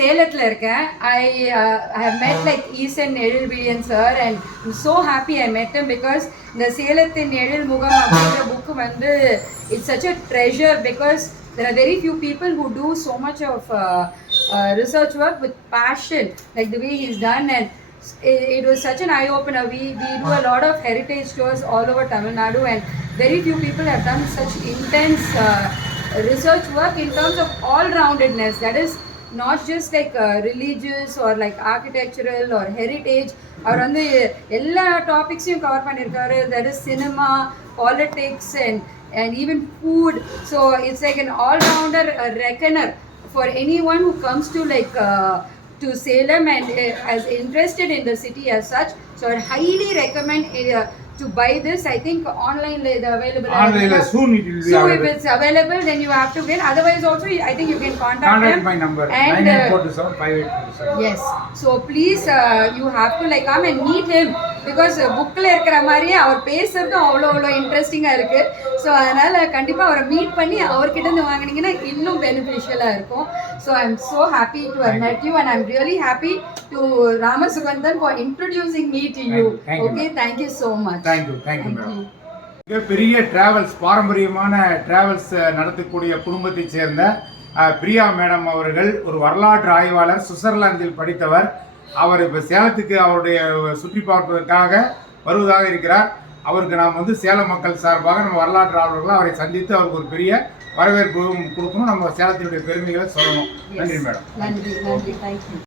சேலத்தில் இருக்கேன். I have met like Eason Ezhilvidian sir and I'm so happy I met him because இந்த சேலத்தின் எழில் முகம் அப்படின்ற புக்கு வந்து it's such a treasure because there are very few people who do so much of research work with passion like the way he's done, and it was such an eye opener. We do a lot of heritage tours all over Tamil Nadu and very few people have done such intense research work in terms of all roundedness, that is not just like religious or like architectural or heritage. அவர் வந்து எல்லா டாபிக்ஸையும் கவர் பண்ணியிருக்காரு. that is cinema, politics and even food. So it's like an all-rounder reckoner for anyone who comes to like to Salem and is interested in the city as such. So I highly recommend to buy this. I think online is available. Online soon it will be so available. If it's available, then you have to wait. Otherwise also I think you can contact them. My number and 98475847. yes, so please you have to like come and meet him because புக்கில் இருக்கிற மாதிரியே அவர் பேசுறதும் அவ்வளோ இன்ட்ரெஸ்டிங்காக இருக்குது. ஸோ அதனால் கண்டிப்பாக அவரை மீட் பண்ணி அவர்கிட்ட வாங்கினீங்கன்னா இன்னும் பெனிஃபிஷியலாக இருக்கும். So I am so happy to have met you and I'm really happy to Ramasugandhan for introducing me to you. Okay, thank you so much. Thank you பெரிய டிராவல்ஸ், பாரம்பரியமான டிராவல்ஸ் நடத்தக்கூடிய குடும்பத்தைச் சேர்ந்த பிரியா மேடம் அவர்கள் ஒரு வரலாற்று ஆய்வாளர், சுவிட்சர்லாந்தில் படித்தவர். அவர் இப்போ சேலத்துக்கு அவருடைய சுற்றி பார்ப்பதற்காக வருவதாக இருக்கிறார். அவருக்கு நாம் வந்து சேலம் மக்கள் சார்பாக நம்ம வரலாற்று ஆய்வாளர்கள் அவரை சந்தித்து அவருக்கு ஒரு பெரிய வரவேற்பு கொடுக்கணும். நம்ம சேலத்தினுடைய பெருமைகளை சொல்லணும். நன்றி மேடம். நன்றி. Thank you.